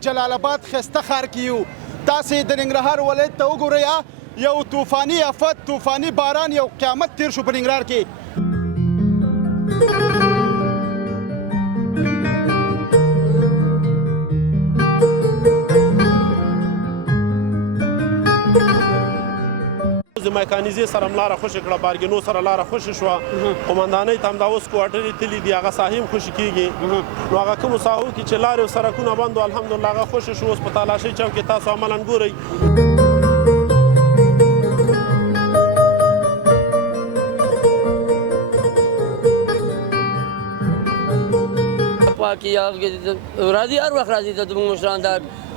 جلال آباد ښایسته ښار کې یو. تاسې د ننګرهار ولایت ته وګورئ، یو طوفاني آفت، طوفاني باران، یو قیامت تیر شو په ننګرهار کې. میکانیزې سره هم لاره خوشې کړه، بارګینو سره لاره خوشې شوه، قومندانۍ ته همدا اوس کوارټرې تللي دي، هغه ساحې هم خوشې کېږي. نو هغه کومو ساحو کې چې لارې او سړکونه بند وو الحمدلله هغه خوشې شو. اوس په تالاشۍ چوک کې تاسو عملاً ګورئ. پاکي راځي، هر وخت راځي زموږ مشران دا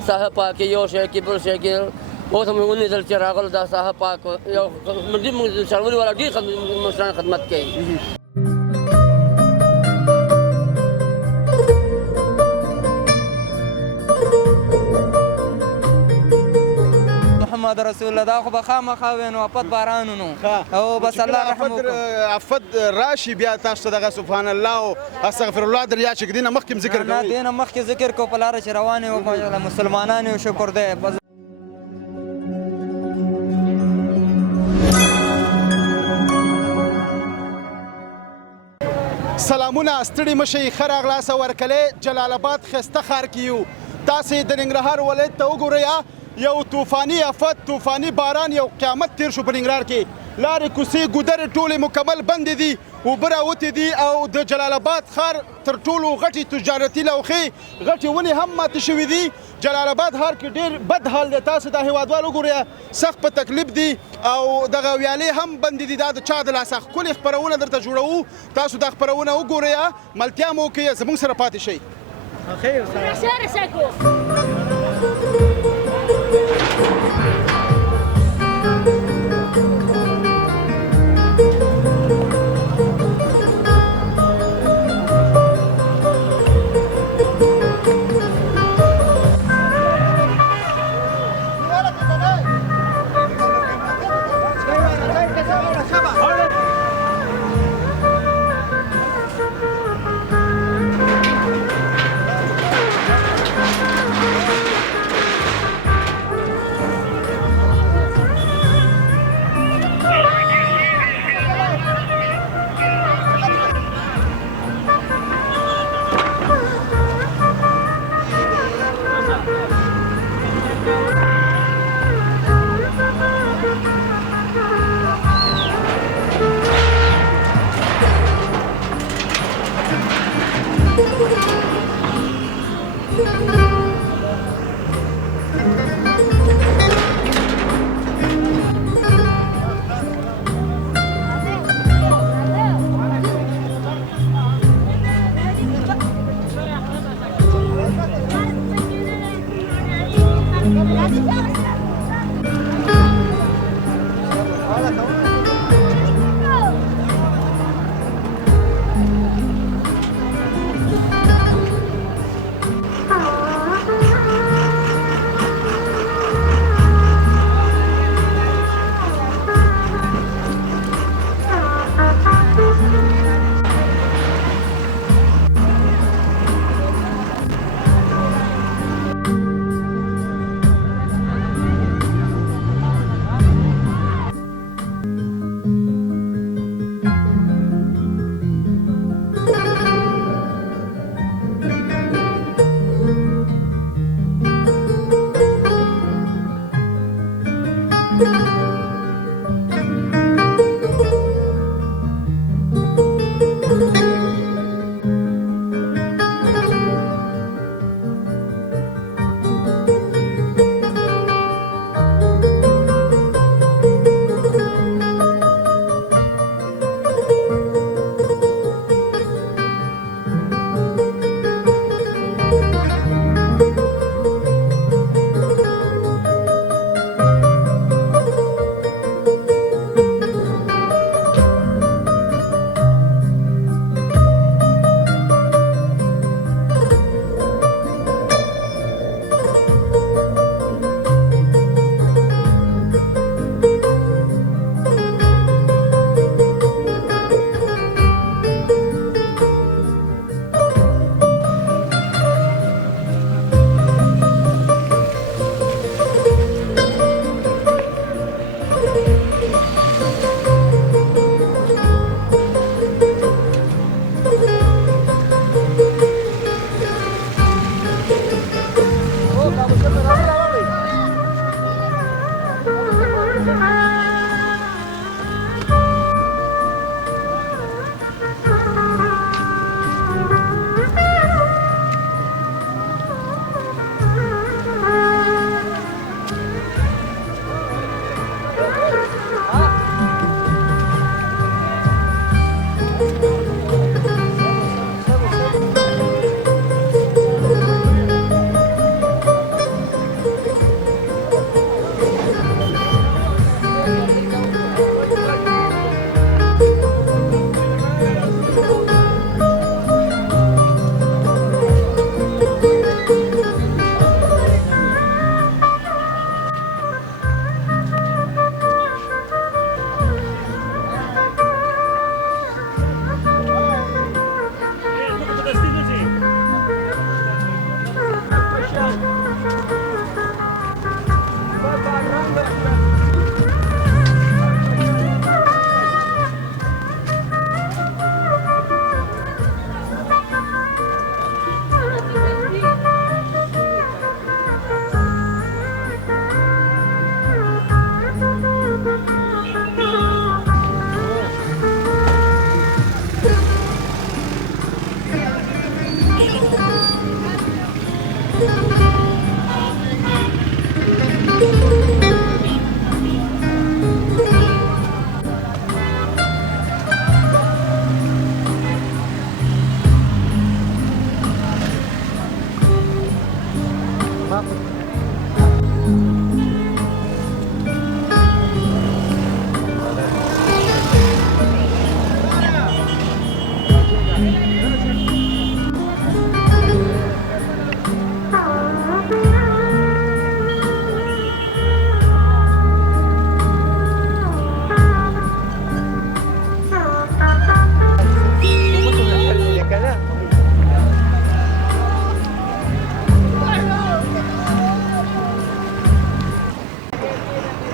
ساحه پاکي، یو شی کې بل شی کې. اوس هم ونیدل چې راغله دا ساحه پاک، یو څاروي والا ډېر مشران خدمت کوي. محمد رسول الله دا خو به خامخا وي نو آفت بارانونو او بس الله رحم وکړي. آفت راشي بیا تاسو ته دغه سبحان الله او استغفر الله دریا چې دینه مخکې ذکر کوي. نه دینه مخکې ذکر کو په لاره چې روان یو مسلمانان یو شکر دی. سلامونه، ستړي مشئ، ښه راغلاست ورکلې. جلال آباد ښایسته ښار کې یو. تاسې د ننګرهار ولایت ته وګورئ، یو طوفاني آفت، طوفاني باران، یو قیامت تیر شو په ننګرهار کې. لارې کوڅې ګودرې ټولې مکمل بندې دي، اوبه راوتې دي او د جلال آباد ښار تر ټولو غټې تجارتي لوحې، غټې ونې هم ماتې شوي دي. جلال آباد ښار کې ډېر بد حال دی. تاسو دا هیوادوال وګورئ، سخت په تکلیف دي او دغه ویالې هم بندې دي. دا د چا د لاسه ښکلې خپرونه درته جوړوو. تاسو دا خپرونه وګورئ، ملتیا مو وکړئ، زموږ سره پاتې شئ.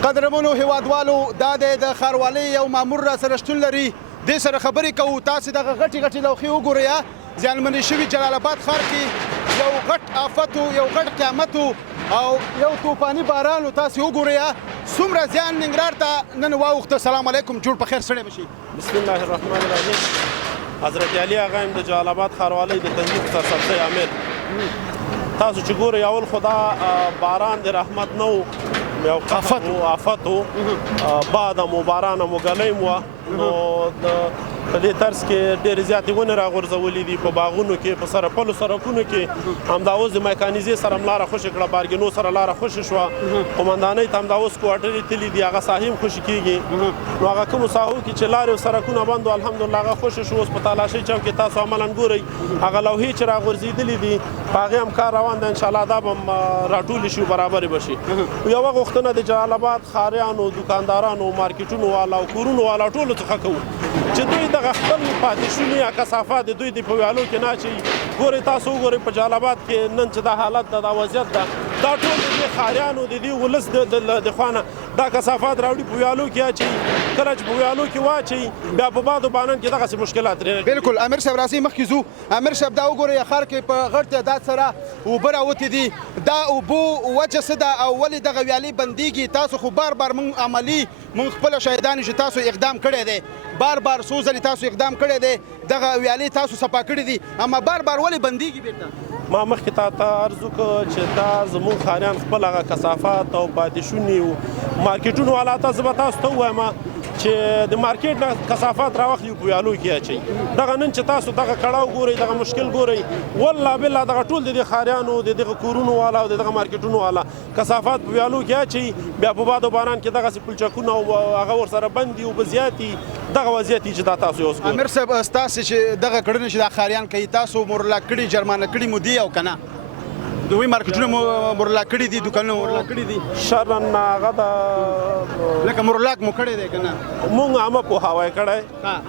قدرمنو هیوادوالو دا د ښاروالۍ یو مامور را سره شتون لري دې سره خبرې کوو تاسې دغه غټې غټې لوښې وګورئ زیانمنې شوي جلال آباد ښار کې یو غټ آفت یو غټ قیامت او یو طوفاني باران و تاسې وګورئ څومره زیان ننګرهار ته نن واوښته. سلام علیکم جوړ په خیر سړی بشي. بسم الله الرحمن الرحیم. حضرت علي آغا یم د جلال آباد ښاروالۍ د تنظیم سرسبزۍ عامل. تاسو چې ګورئ اول خو دا باران د رحمت نه و یو آفت و باد مو باران مو ګلۍ مو نو په دې طرز کې ډېرې زیاتې ونې راغورځولې دي په باغونو کې په سرپلو سړکونو کې همدا اوس د میکانیزې سره هم لاره خوشې کړه بارګینو سره لاره خوشې شوه قومندانۍ ته همدا اوس کوارټرې تللي دي هغه ساحې هم خوشې کېږي نو هغه کومو ساحو کې چې لارې او سړکونه بند و الحمدلله هغه خوشې شو اوس په تالاشۍ چوک کې تاسو عملاً ګورئ هغه لوحې چې راغورځېدلې دي په هغې هم کار روان دی انشاءالله دا به هم راټولې شي برابرې به شي. یوه غوښتنه د جلال آباد ښاریانو دوکاندارانو مارکیټونو والا او کورونو والا ټولو څخه کوو چې دوی دغه خپل پاتې شوني یا کثافات د دوی د په ویالو کې نه اچوي. ګورئ تاسو وګورئ په جلال آباد کې نن چې دا حالت ده دا وضعیت ده دا ټول د دې ښاریانو د دې ولس د خوا نه دا کثافات راوړي په ویالو کې اچوي کله چې په ویالو کې واچوي بیا په باد و باران کې دغسې مشکلات بالکل. امیر صاحب راځئ مخکې ځو. امیر صاحب دا وګورئ ښار کې په غټ تعداد سره اوبه راوتې دي دا اوبو وجه څه ده او ولې دغه ویالې بندېږي؟ تاسو خو بار بار موږ عملي موږ خپله شاهدان چې تاسو اقدام کړی دی بار بار څو ځلې تاسو اقدام کړی دی دغه ویالې تاسو صفا کړي دي اما بار بار ولې بندېږي بیرته؟ ما مخکې ته عرض وکړه چې دا زموږ ښاریان خپل هغه کثافات او پاتې شوني مارکیټونو والا ته زه به تاسو ته ووایم چې د مارکیټ نه کثافات راواخلي په ویالو کې اچوي دغه نن چې تاسو دغه کړاو ګورئ دغه مشکل ګورئ والله بالله دغه ټول د دې ښاریانو د دغه کورونو والا او د دغه مارکیټونو والا کثافات په ویالو کې اچوي بیا په باد و باران کې دغسې پلچکونه او هغه ورسره بند دي اوبه زیات دي دغه وضعیت چې دا تاسو اوس ګورئ. امیر صاحب ستاسې چې دغه کړنې چې دا ښاریان کوي تاسو مورلا کړي جرمانه کړي مو دي او که نه؟ دوی مارکیټونه مورلا کړي دي دوکانونه مورلا کړي دي شرن هغه د لکه مورلاک مو کړی دی که نه؟ مونږ عامه پوهاوی کړی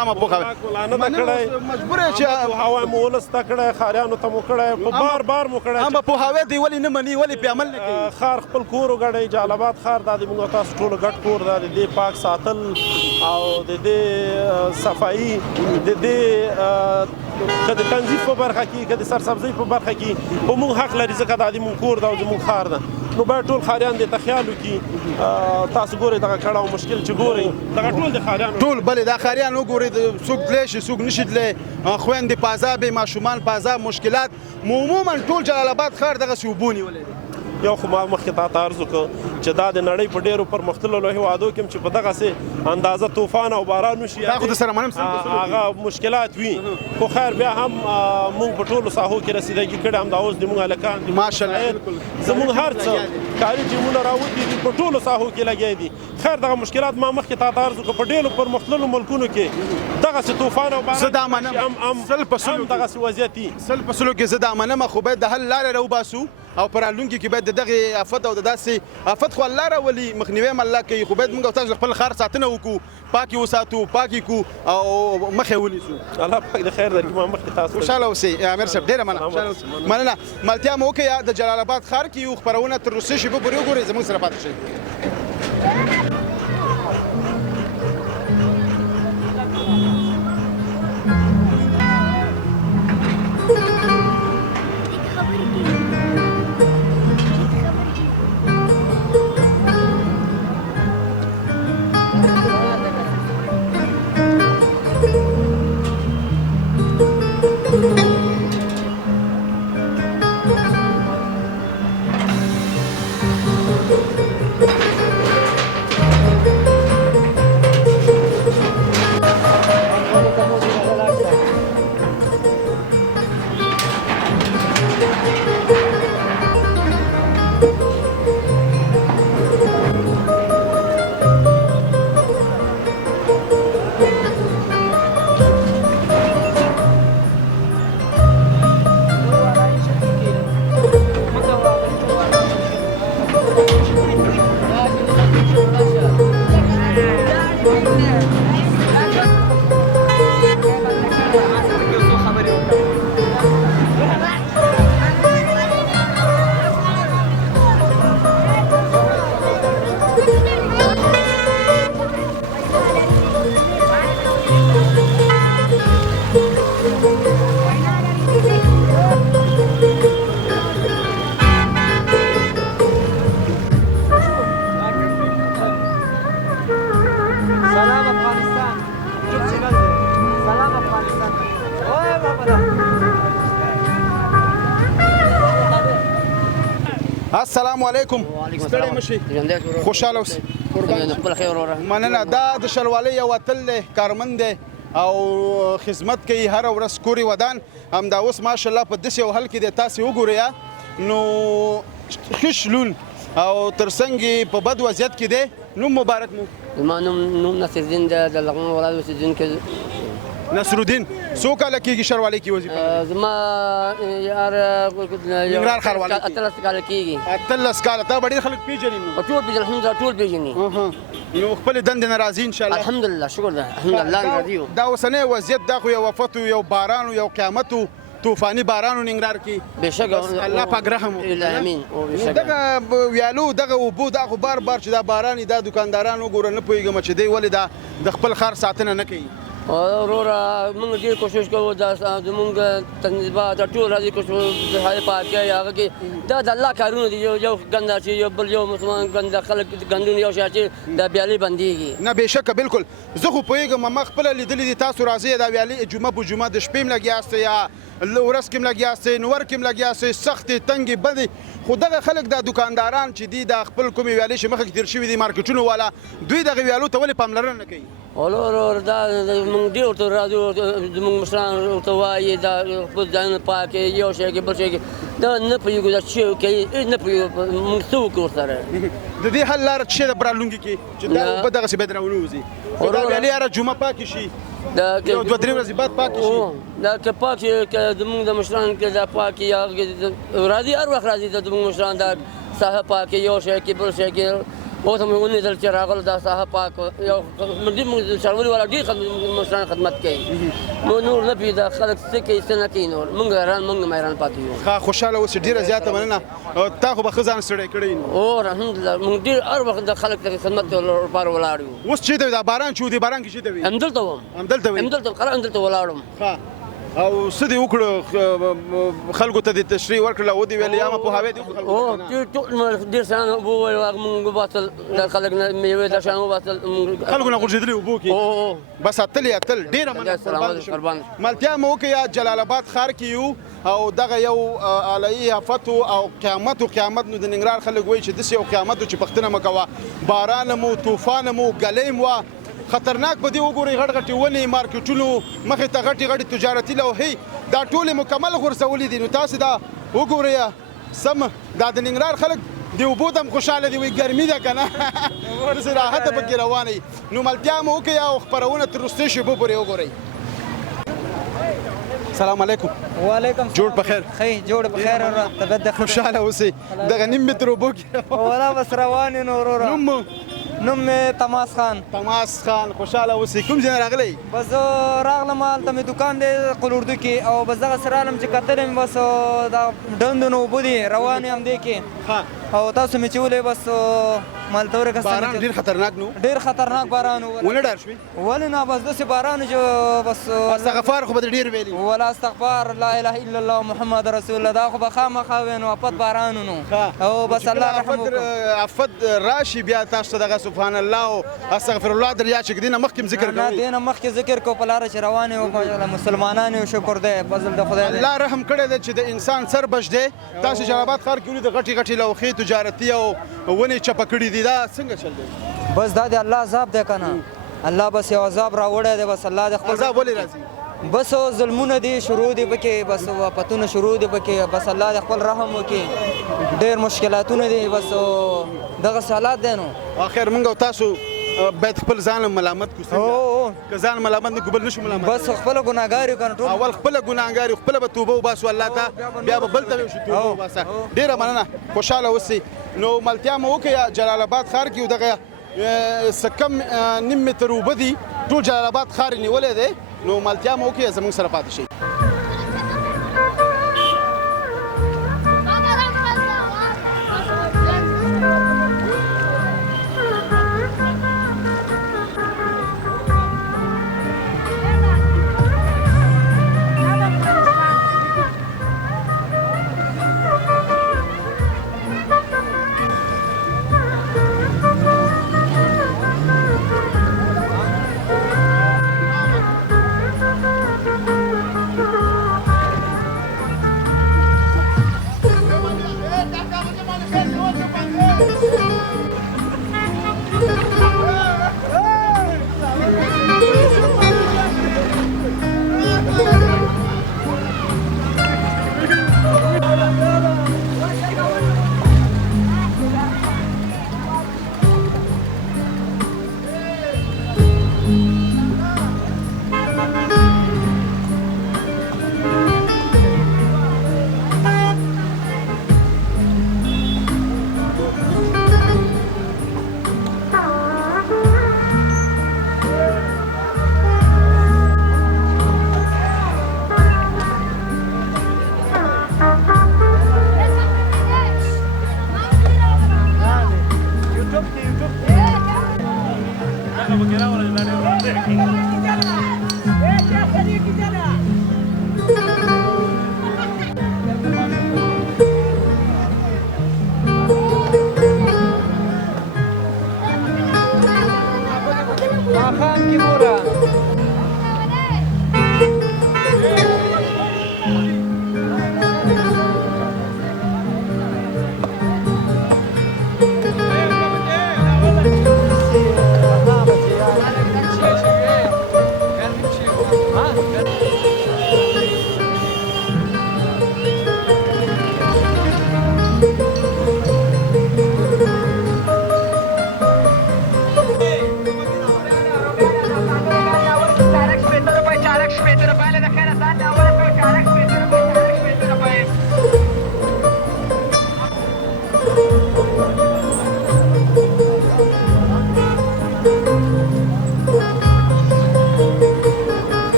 عامه پوهاوی نه ده کړی مجبور یې چې پوهاوی مو ولس ته کړی ښاریانو ته مو کړی په بار بار مو کړی عامه پوهاوی دی ولې نه مني ولې پې عمل نه کوي؟ ښار خپل کور وګڼئ جلال آباد ښار دا د موږ تاسو ټولو ګډ کور دا د دې پاک ساتل او د دې صفایي د دې که د تنظیف په برخه کې که د سرسبزۍ په برخه کې خو موږ حق لري ځکه دا زموږ کور ده او زموږ ښار ده نو باید ټول ښاریان دې ته خیال وکړي تاسو ګورئ دغه کړه او مشکل چې ګورئ دغه ټول د ښاریانو ټول بلې دا ښاریان وګورئ څوک تللی شي څوک نشي تللی خویندې په عذاب ماشومان په عذاب مشکلات عموما ټول جلال آباد ښار دغسې اوبو نیولی دی یو خو ما مخکې تا ته عرض وکړ چې دا د نړۍ په ډېرو پرمختللو هېوادو کې هم چې په دغسې اندازه طوفان او باران وشي دا خو د سره منم هغه مشکلات وي خو خیر بیا هم موږ په ټولو ساحو کې رسیدګي کړې همدا اوس د موږ هلکان ماشاءالله زموږ هر څه کاري ټیمونه راوتي دي په ټولو ساحو کې لګیا دي خیر دغه مشکلات ما مخکې تا ته عرض وکړ په ډېرو پرمختللو ملکونو کې دغسې طوفان او زه دا باران منم سل په سلو دغسې وضعیت وي سل په سلو کې زه دا منم خو باید د حل لارې راوباسو او پر راتلونکي کې باید د دغې افت او د داسې افت خو الله راولي مخنیوی هم الله کوي خو باید موږ او تاسو خپل ښار ساتنه وکړو پاکي وساتو پاکي کړو او مخې ونیسو الله پاک د خیر درکړي ما مخکې تاسو خوشحاله اوسئ امیر صاحب ډېره مننه ملتیا مو وکړه د جلال آباد ښار کې یو خپرونه تر روسیې شېبو پورې وګورئ زموږ سره پاتې شئ السلام علیکم ستړی مشي خوشحاله اوسئ خپل خیر وروره مننه دا د شلوالۍ یو وتل دی کارمند دی او خدمت کوي هره ورځ کوري ودان همدا اوس ماشاءالله په داسې یو حل کې دی تاسې وګورئ نو ښه شلون او ترڅنګ یې په بد وضعیت کې دی نوم مبارک مو زما نوم نصرالدین دی د لغمان ولایت اوسېدونکی نصرالدین څو کاله کېږي شلوالۍ کې وظیفه زما یار ننګرهار ښاروالۍ کې 18 کاله کېږي 18 کاله تا به ډېر خلک پېژني نو ټول پېژني الحمدلله ټول پېژني نو خپلې دندې نه راځي انشاءالله الحمدلله شکر ده الحمدلله راضي یو دا اوسنی وضعیت دا خو یو وفت یو باران یو قیامت طوفاني باران ننګرهار کې بېشکه الله پاک رحم امین دغه ویالو دغه اوبو دا خو بار بار چې دا باران دا دکانداران وګوره نه پوهېږم چې دی ولې دا د خپل ښار ساتنه نه کوي وروره موږ ډېر کوشش کوو دا زموږ تنظیمات ټول راځي کوشش د هغې پاکۍ هغه کې دا د الله کارونه دي یو ګنده چې یو بل یو مسلمان ګنده خلک ګندونه یو شی چې دا ویالې بندېږي نه بېشکه بالکل زه خو پوهېږم ما خپله لیدلي دي تاسو راځئ دا ویالې جمعه په جمعه د شپې هم لګیاست یا ورځ کې هم لګیاست نور کې هم لګیاست سختې تنګې بدې خو دغه خلک دا دکانداران چې دي دا خپل کومې ویالې چې مخکې تېر شوي دي مارکیټونو والا دوی دغه ویالو ته ولې پاملرنه نه کوي ورور دا موږ ډېر ورته راځو زموږ مشران ورته وایي دا خپل ځانونه پاک یو شی کې بل شی کې دا نه پوهېږو دا څه کوي نه پوهېږو موږ څه وکړو ورسره د دې حل لاره څه شی ده په راتلونکي کې چې دا اوبه دغسې باید راونه خو دا ویالې هره جمعه پاکې شي یو دوه درې ورځې بعد پاکې شي دا که پاک شي که زموږ د مشران کې دا پاکې یا راځي هر وخت راځي د زموږ مشران دا ساحه پاکې یو شی کې بل شی کې اوس هم ولیدل چې راغلو دا ساحه پاک یو ډېر څاروي والا ډېر مشران خدمت کوي نو نور نه پوهېږي دا خلک څه کوي څه نه کوي نور موږ حیران موږ نه حیران پاتې یو ښه خوشحاله اوسې ډېره زیاته مننه تا خو به ښه ځان ستړی کړی نو او الحمدلله موږ ډېر هر وخت د خلک ته خدمت لپاره ولاړ یو اوس چېرته وي دا باران چې و دې باران کې چېرته وي همدلته وم همدلته وي همدلته قرار همدلته ولاړم ښه او څه دې وکړو خلکو ته دې تشریح ورکړله ودې ویل یا پوهاوی دې وکړو او ټول ډېر شیان اوبه وویل موږ وباسل د خلک نه مېوې دا شیان وباسل خلکو نه غورځېدلي اوبو کې بس اتل ډېره مننه ملتیا مو وکړه جلال آباد ښار کې یو او دغه یو الهي آفت او قیامت نو د ننګرهار خلک وایي چې داسې یو قیامت و چې پوښتنه مه کوه باران مو طوفان مو ګلۍ وه خطرناک په دې وګورئ غټ غټې ونې مارکیټونو مخې ته غټې تجارتي لوحې دا ټولې مکمل غورځولې دي نو تاسې دا وګورئ سم دا د ننګرهار خلک د اوبو ته هم خوشحاله دي وایي ګرمي ده که نه داسې راحته پکې روانه وي نو ملتیا مو وکړئ او خپرونه تر وروستۍ شېبو پورې وګورئ السلام علیکم وعلیکم جوړ په خیر خیر جوړ په خیر او طبیعت د خوشحاله اوسئ دغه نیم متر اوبو کې ولا بس روان یو وروره نوم مې تماس خان خوشحاله اوسئ کوم ځای نه راغلی بس زه راغلم هلته مې دکان دی قلوردو کې او بس دغسې رالم چې کتلی مې بس دا ډندو نه اوبه دي روانې همدې کې او تاسو مې چې ولې بس مالته ورکه باران ډېر خطرناک نو ډېر خطرناک باران و ونه ډار شوې ولې نه بس داسې باران چې بس استغفار خو به دې ډېر ویلي ولا استغفار لا اله الا الله محمد رسول الله دا خو به خامخا وي نو افت باران نو او بس الله رحم وکړي افت راشي بیا تاسو ته دغه سبحان الله او استغفر الله دریا چې دینه مخکې ذکر کوي نه دینه مخکې ذکر کو په لاره چې روان یو مسلمانان یو شکر دی فضل د خدای الله رحم کړی دی چې د انسان سر بچ دی تاسو جلال آباد ښار کې ولې د غټې لوحې تجارتي او ونې چپه کړي دي دا څنګه چل دی بس دا د الله عذاب دی که نه الله بس یو عذاب راوړی دی بس الله د خپل عذاب ولې راځي بس ظلمونه دي شروع دي پکې بس وفتونه شروع دي پکې بس الله د خپل رحم وکړي ډېر مشکلاتونه دي بس دغه حالات دی نو اخر موږ او تاسو باید خپل ځان ملامت کو څنګه که ځان ملامت نه کو بل نشو ملامت بس خپل ګناهګار یو کنه ټول اول خپل ګناهګار یو خپل به توبه وباسو الله ته بیا به بل ته شو توبه وباسه ډیره مننه خوشاله اوسئ نو ملتیا مو وکړه جلال آباد ښار کې دغه سکم نیم متر اوبه دي ټول جلال آباد ښار نیولی دی نو ملتیا مو وکړه زموږ سره پاتې شئ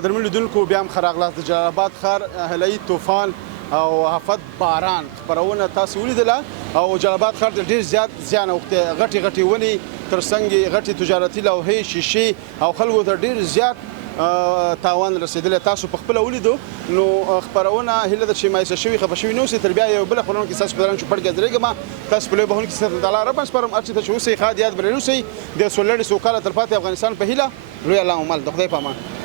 قدرمن لیدونکو بیا هم ښه راغلاست د جلال آباد ښار هلهیي طوفان او آفت باران خپرونه تاسو ولیدله او جلال آباد ښار ته ډېر زیات زیان اوښتی غټې غټې ونې تر څنګ یې غټې تجارتي لوحې شیشې او خلکو ته ډېر زیات تاوان رسېدلی تاسو په خپله ولیدو نو خپرونه هیله ده چې مایوسه شوي خفه شوي نه اوسئ تر بیا یو بله خپرونه کې ستاسو په دران چوپړ کې درېږم تاسو په لوی بهونو کې ستاسو تعالی رب سپارم هر چېرته چې اوسئ ښاد یاد بریالي اوسئ د سولړې سوکاله تلپاتې افغانستان په هیله لوی الله مل د خدای په امان